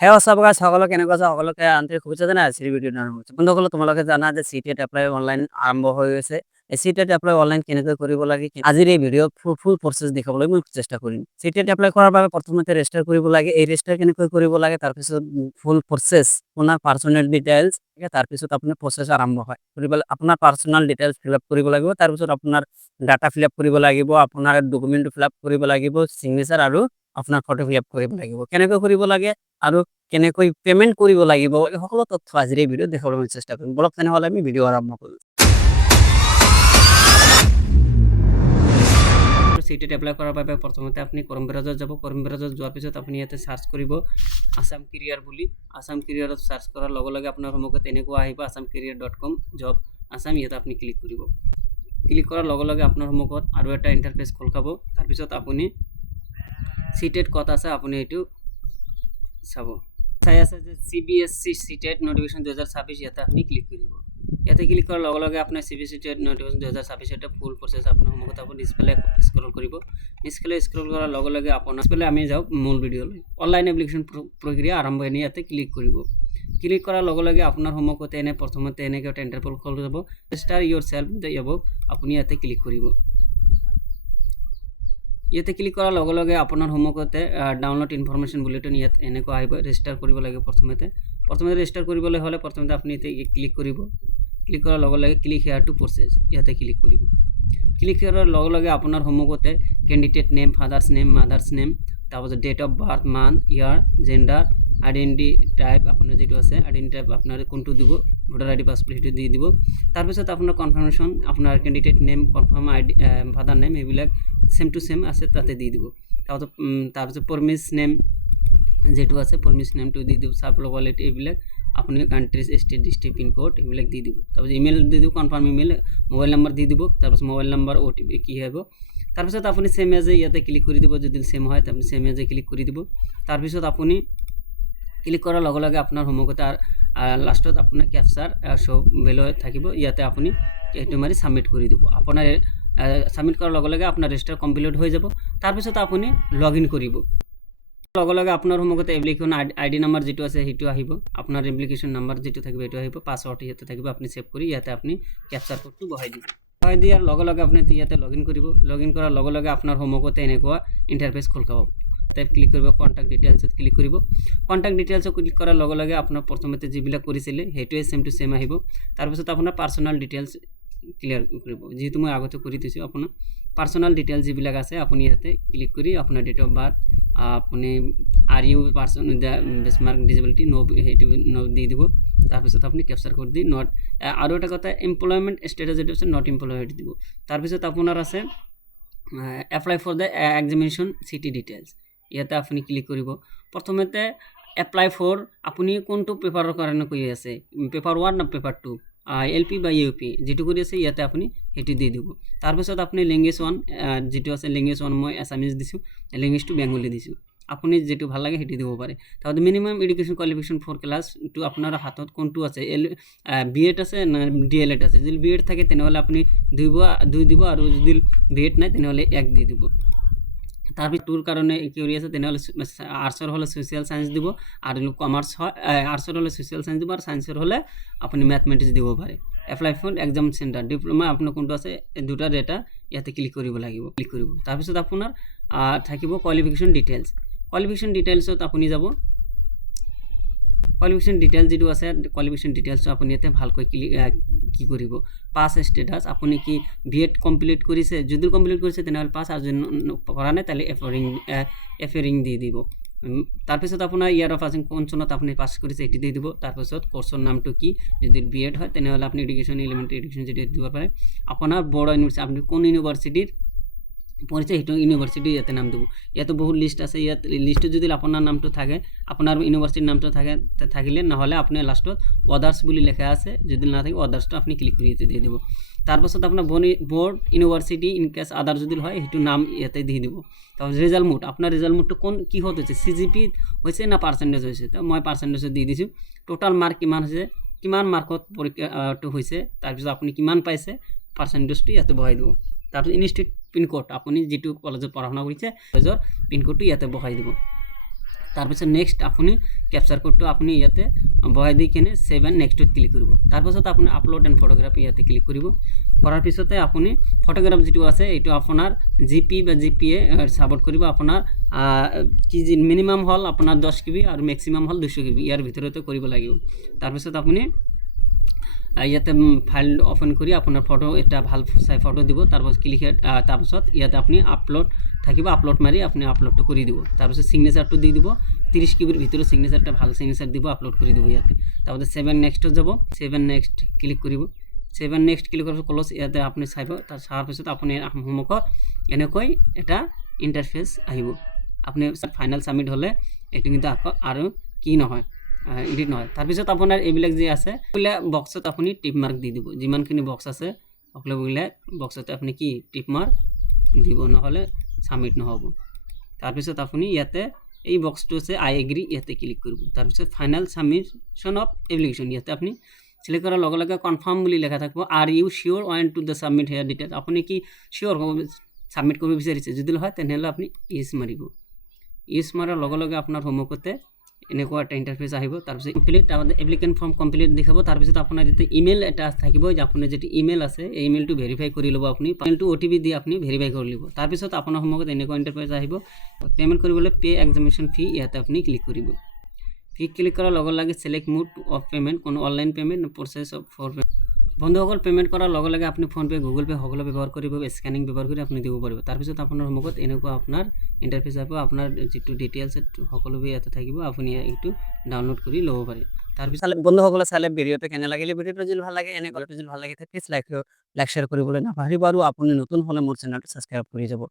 হে হোৱাটছআপ গাইছ সকলো কেনেকুৱা আছে সকলোকে আন্তৰিক শুভেচ্ছা জনাই আজিৰ ভিডিঅ'টো আৰম্ভ কৰিছোঁ। বন্ধুসকল তোমালোকে জানা যে চিটেট এপ্লাই অনলাইন আৰম্ভ হৈ গৈছে। এই চিটেট এপ্লাই অনলাইন কেনেকৈ কৰিব লাগে আজিৰ এই ভিডিঅ'ত ফুল প্ৰচেছ দেখাবলৈ মই চেষ্টা কৰিম। চিটেট এপ্লাই কৰাৰ বাবে প্ৰথমতে ৰেজিষ্টাৰ কৰিব লাগে। এই ৰেজিষ্টাৰ কেনেকৈ কৰিব লাগে তাৰপিছত ফুল প্ৰচেছ আপোনাৰ পাৰ্চনেল ডিটেইলছ তাৰপিছত আপোনাৰ প্ৰচেছ আৰম্ভ হয়। আপোনাৰ পাৰ্চনেল ডিটেইলছ ফিল আপ কৰিব লাগিব, তাৰপিছত আপোনাৰ ডাটা ফিল আপ কৰিব লাগিব, আপোনাৰ ডকুমেণ্ট ফিল আপ কৰিব লাগিব, চিগনেচাৰ আৰু আপোনাৰ ফটো ফিল আপ কৰিব লাগিব। কেনেকৈ কৰিব লাগে আৰু কেনেকৈ পেমেন্ট কৰিব লাগিব এই সকলো তথ্য আজিৰ এই ভিডিঅ'ত দেখাবলৈ মই চেষ্টা কৰিম। বলক তেনেহ'লে আমি ভিডিঅ' আৰম্ভ কৰোঁ। চিটেট এপ্লাই কৰাৰ বাবে প্ৰথমতে আপুনি ক্ৰম ব্ৰাউজাৰত যাব। ক্ৰম ব্ৰাউজাৰত যোৱাৰ পিছত আপুনি ইয়াতে চাৰ্চ কৰিব আছাম কেৰিয়াৰ বুলি। আছাম কেৰিয়াৰত চাৰ্চ কৰাৰ লগে লগে আপোনাৰ সন্মুখত এনেকুৱা আহিব assamcareer.com জব আছাম। ইয়াতে আপুনি ক্লিক কৰিব। ক্লিক কৰাৰ লগে লগে আপোনাৰ সন্মুখত আৰু এটা ইণ্টাৰফেচ খোল খাব। তাৰপিছত আপুনি চিটেট ক'ত আছে আপুনি এইটো চাব। চাই আছে যে CBSE চিটেট নটিফিকেশ্যন 2026 ইয়াতে আপুনি ক্লিক কৰিব। ইয়াতে ক্লিক কৰাৰ লগে লগে আপোনাৰ CBSE চিটেট নটিফিকেশ্যন 2026 এটা ফুল প্ৰচেছ আপোনাৰ সন্মুখত হ'ব। ডিছপ্লে স্ক্ৰল কৰিব। ডিছপ্লে স্ক্ৰল কৰাৰ লগে লগে আপোনাৰ ডিছপ্লে আমি যাওক মূল ভিডিঅ'লৈ। অনলাইন এপ্লিকেশ্যন প্ৰক্ৰিয়া আৰম্ভণি ইয়াতে ক্লিক কৰিব। ক্লিক কৰাৰ লগে লগে আপোনাৰ সন্মুখতে প্ৰথমতে এনেকৈ এটা ইণ্টাৰপল খোল যাব। Register your self the above আপুনি ইয়াতে ক্লিক কৰিব। ইয়াতে ক্লিক কৰাৰ লগে লগে আপোনাৰ সন্মুখতে ডাউনলোড ইনফৰমেশ্যন বুলেটিন ইয়াত এনেকুৱা আহিব। ৰেজিষ্টাৰ কৰিব লাগিব। প্ৰথমতে ৰেজিষ্টাৰ কৰিবলৈ হ'লে প্ৰথমতে আপুনি ক্লিক কৰিব। ক্লিক কৰাৰ লগে লগে ক্লিক হেয়াৰ টু প্ৰচেছ ইয়াতে ক্লিক কৰিব। ক্লিক কৰাৰ লগে লগে আপোনাৰ সন্মুখতে candidate name, father's name, mother's name, তাৰপিছত date of birth, month, year, gender, identity type আপোনাৰ যিটো আছে আইডেণ্টি টাইপ আপোনাৰ কোনটো দিব, ভোটাৰ আইডি পাছপোৰ্ট সেইটো দি দিব। তাৰপিছত আপোনাৰ কনফাৰ্মেশ্যন আপোনাৰ candidate name, confirm ID, father name এইবিলাক সেম টু সেম আছে তাতে দি দিব। তাৰপিছত পৰমিছ নেম যেটো আছে পৰমিছ নেমটো দি দিব। সাব লোকেলিটি এইবিলাক আপুনি কাণ্ট্ৰিজ, ষ্টেট, ডিষ্ট্ৰিক্ট, পিনক'ড এইবিলাক দি দিব। তাৰপিছত ইমেইল দি দিব, কনফাৰ্ম ইমেইল, মোবাইল নম্বৰ দি দিব। তাৰপিছত মোবাইল নম্বৰ OTP কি হ'ব। তাৰপিছত আপুনি ছেম এজে ইয়াতে ক্লিক কৰি দিব। যদি ছেম হয় আপুনি ছেম এজে ক্লিক কৰি দিব। তাৰপিছত আপুনি ক্লিক কৰাৰ লগে লগে আপোনাৰ সন্মুখতে লাষ্টত আপোনাৰ কেপচাৰ শ্ব' বেল থাকিব। ইয়াতে আপুনি এইটো মাৰি ছাবমিট কৰি দিব। আপোনাৰ ছাবমিট কৰাৰ লগে লগে আপোনাৰ ৰেজিষ্টাৰ কমপ্লিট হৈ যাব। তাৰপিছত আপুনি লগ ইন কৰিব। লগে লগে আপোনাৰ সন্মুখতে এপ্লিকেশ্যন আইডি নাম্বাৰ যিটো আছে সেইটো আহিব। আপোনাৰ এপ্লিকেশ্যন নাম্বাৰ যিটো থাকিব সেইটো আহিব। পাছৱৰ্ড ইয়াতে থাকিব। আপুনি ছেভ কৰি ইয়াতে আপুনি কেপচাৰ কোডটো বহাই দিব। বহাই দিয়াৰ লগে লগে আপুনি ইয়াতে লগ ইন কৰিব। লগ ইন কৰাৰ লগে লগে আপোনাৰ সন্মুখতে এনেকুৱা ইণ্টাৰফেচ খোল খাব। তাতে ক্লিক কৰিব। কণ্টেক্ট ডিটেইলছত ক্লিক কৰিব। কণ্টেক্ট ডিটেইলছত ক্লিক কৰাৰ লগে লগে আপোনাৰ প্ৰথমতে যিবিলাক কৰিছিলে সেইটোৱে ছেম টু ছেম আহিব। তাৰপিছত আপোনাৰ পাৰ্চনেল ডিটেইলছ ক্লিয়াৰ কৰিব। যিহেতু মই আগতে কৰি দিছোঁ আপোনাৰ পাৰ্চনেল ডিটেইলছ যিবিলাক আছে আপুনি ইয়াতে ক্লিক কৰি আপোনাৰ ডেট অফ বাৰ্থ, আপুনি আৰ ইউ পাৰ্চন বেছমাৰ্ক ডিজেবিলিটি সেইটো দি দিব। তাৰপিছত আপুনি কেপচাৰ কোড দি নট আৰু এটা কথা এমপ্লয়মেণ্ট ষ্টেটাছ যিটো আছে নট এমপ্লয়েড দিব। তাৰপিছত আপোনাৰ আছে apply for the examination city details ইয়াতে আপুনি ক্লিক কৰিব। প্ৰথমতে এপ্লাই ফৰ আপুনি কোনটো পেপাৰৰ কাৰণে কৰি আছে, পেপাৰ 1 না পেপাৰ 2, LP বা UP যেটো কৰি আছে ইয়াতে আপুনি সেইটো দি দিব। তাৰপিছত আপুনি লেংগুৱেজ 1 যেটো আছে লেংগুৱেজ 1 মই আছামিজ দিছোঁ, লেংগুৱেজ 2 বেংগলী দিছোঁ। আপুনি যেটো ভাল লাগে সেইটো দিব পাৰে। তাৰপিছত minimum education qualification for class 2 আপোনাৰ হাতত কোনটো আছে, BEd আছে না DLED আছে। যদি BEd থাকে তেনেহ'লে আপুনি 2 দিব আৰু যদি BEd নাই তেনেহ'লে 1 দি দিব। তাৰপিছত টুৰ কাৰণে কি কৰি আছে তেনেহ'লে আৰ্টছৰ হ'লে ছ'চিয়েল চায়েন্স দিব আৰু কমাৰ্চ হয় আৰ্টছৰ হ'লে ছ'চিয়েল চায়েন্স দিব আৰু ছায়েন্সৰ হ'লে আপুনি মেথমেটিক্স দিব পাৰে। Apply for exam centre diploma আপোনাৰ কোনটো আছে দুটা ডেটা ইয়াতে ক্লিক কৰিব লাগিব। ক্লিক কৰিব। তাৰপিছত আপোনাৰ থাকিব কোৱালিফিকেশ্যন ডিটেইলছ। কোৱালিফিকেশ্যন ডিটেইলছত আপুনি যাব। কোৱালিফিকেশ্যন ডিটেইলছ যিটো আছে কোৱালিফিকেশ্যন ডিটেইলছটো আপুনি ইয়াতে ভালকৈ কি কৰিব, পাছ ষ্টেটাছ আপুনি কি BEd কমপ্লিট কৰিছে, যদি কমপ্লিট কৰিছে তেনেহ'লে পাছ আৰু যদি কৰা নাই তাহলে এফ এ ৰিং দি দিব। তাৰপিছত আপোনাৰ ইয়াৰ অফ পাছিং কোন চনত আপুনি পাছ কৰিছে এটি দি দিব। তাৰপিছত কোৰ্চৰ নামটো কি, যদি BEd হয় তেনেহ'লে আপুনি এডুকেশ্যন এলিমেণ্টাৰী এডুকেশ্যন যদি দিব পাৰে। আপোনাৰ বড়ো ইউনিভাৰ্চিটি আপুনি কোন ইউনিভাৰ্চিটিৰ পঢ়িছে সেইটো ইউনিভাৰ্চিটি ইয়াতে নাম দিব। ইয়াতে বহুত লিষ্ট আছে। ইয়াত লিষ্টত যদি আপোনাৰ নামটো থাকে, আপোনাৰ ইউনিভাৰ্চিটিৰ নামটো থাকিলে নহ'লে আপুনি লাষ্টত আদাৰ্ছ বুলি লেখা আছে, যদি নাথাকে আদাৰ্ছটো আপুনি ক্লিক কৰি ইয়াতে দি দিব। তাৰপাছত আপোনাৰ বৰ্ড ইউনিভাৰ্চিটি ইন কেছ আদাৰ যদি হয় সেইটো নাম ইয়াতে দি দিব। তাৰপিছত ৰিজাল্ট মোড, আপোনাৰ ৰিজাল্ট মোডটো কিহত হৈছে, CGP হৈছে না পাৰ্চেণ্টেজ হৈছে। তো মই পাৰ্চেণ্টেজত দি দিছোঁ। টোটাল মাৰ্ক কিমান হৈছে, কিমান মাৰ্কত পৰীক্ষাটো হৈছে, তাৰপিছত আপুনি কিমান পাইছে পাৰ্চেণ্টেজটো ইয়াতে বহাই দিব। তাৰপিছত ইনষ্টিটিউট পিনক'ড আপুনি যিটো কলেজত পঢ়া শুনা কৰিছে কলেজৰ পিনক'ডটো ইয়াতে বহাই দিব। তাৰপিছত নেক্সট আপুনি কেপচাৰ কোডটো আপুনি ইয়াতে বহাই দি কিনে সেভ এণ্ড নেক্সটত ক্লিক কৰিব। তাৰপিছত আপুনি আপলোড এণ্ড ফটোগ্ৰাফি ইয়াতে ক্লিক কৰিব। কৰাৰ পিছতে আপুনি ফটোগ্ৰাফ যিটো আছে এইটো আপোনাৰ জিপি বা জিপিএ ছাপোৰ্ট কৰিব। আপোনাৰ কি মিনিমাম হ'ল আপোনাৰ 10 KB আৰু মেক্সিমাম হ'ল 200 KB, ইয়াৰ ভিতৰতে কৰিব লাগিব। তাৰপিছত আপুনি ইয়াতে ফাইল অপেন কৰি আপোনাৰ ফটো এটা ভাল চাই ফটো দিব। তাৰপিছত তাৰপিছত ইয়াতে আপুনি আপলোড থাকিব, আপলোড মাৰি আপুনি আপলোডটো কৰি দিব। তাৰপিছত চিগনেচাৰটো দি দিব, 30 KBৰ ভিতৰত চিগনেচাৰটা ভাল চিগনেচাৰ দিব, আপলোড কৰি দিব ইয়াতে। তাৰপিছত সেভ এণ্ড নেক্সটত যাব, সেভ এণ্ড নেক্সট ক্লিক কৰিব। সেভ এণ্ড নেক্সট ক্লিক কৰাৰ পিছত ক্লজ ইয়াতে আপুনি চাব। তাৰ চোৱাৰ পিছত আপুনি সন্মুখত এনেকৈ এটা ইণ্টাৰফেচ আহিব। আপুনি ফাইনেল ছাবমিট হ'লে এইটো কিন্তু আকৌ আৰু কি নহয় এডিট নহয়। তাৰপিছত আপোনাৰ এইবিলাক যে আছে বক্সত আপুনি টিপ মাৰ্ক দি দিব। যিমানখিনি বক্স আছে সকলোবিলাক বক্সতে আপুনি কি টিপ মাৰ্ক দিব, নহ'লে ছাবমিট নহ'ব। তাৰপিছত আপুনি ইয়াতে এই বক্সটো আছে আই এগ্ৰি, ইয়াতে ক্লিক কৰিব। তাৰপিছত ফাইনেল ছাবমিশ্যন অফ এপ্লিকেশ্যন ইয়াতে আপুনি সিলেক্ট কৰাৰ লগে লগে কনফাৰ্ম বুলি লেখা থাকিব। Are you sure want to the submit here details, আপুনি কি চিয়'ৰ ছাবমিট কৰিব বিচাৰিছে? যদি হয় তেনেহ'লে আপুনি ইয়েছ মাৰিব। ইয়েছ মাৰাৰ লগে লগে আপোনাৰ সন্মুখতে এনেকুৱা এটা ইণ্টাৰফেচ আহিব। তাৰপিছত কমপ্লিট এপ্লিকেণ্ট ফৰ্ম কমপ্লিট দেখাব। তাৰপিছত আপোনাৰ যেতিয়া ইমেইল এটা থাকিব, যে আপোনাৰ যিটো ইমেইল আছে এই ইমেইলটো ভেৰিফাই কৰি ল'ব। আপুনি ইমেইলটো OTP দি আপুনি ভেৰিফাই কৰি ল'ব। তাৰপিছত আপোনাৰ সন্মুখত এনেকুৱা ইণ্টাৰফেচ আহিব। পে'মেণ্ট কৰিবলৈ পে এক্সামিনেশ্যন ফি ইয়াতে আপুনি ক্লিক কৰিব। ফি ক্লিক কৰাৰ লগে লগে ছিলেক্ট মোড অফ পে'মেণ্ট, কোনো online payment process of for বন্ধুসকল পে'মেণ্ট কৰাৰ লগে লগে আপুনি ফোনপে, গুগল পে সকলো ব্যৱহাৰ কৰিব, স্কেনিং ব্যৱহাৰ কৰি আপুনি দিব পাৰিব। তাৰপিছত আপোনাৰ সন্মুখত এনেকুৱা আপোনাৰ ইণ্টাৰফেচ আহিব। আপোনাৰ যিটো ডিটেইলছ সকলোবোৰ ইয়াতে থাকিব, আপুনি এইটো ডাউনলোড কৰি ল'ব পাৰে। তাৰপিছত বন্ধুসকলে চালে ভিডিঅ'টো কেনে লাগিলে, ভিডিঅ'টো যদি ভাল লাগে এনে গ'লে যদি ভাল লাগে প্লিজ লাইক শ্বেয়াৰ কৰিবলৈ নাপাহৰিব। আৰু আপুনি নতুন হ'লে মোৰ চেনেলটো ছাবস্ক্ৰাইব কৰি যাব।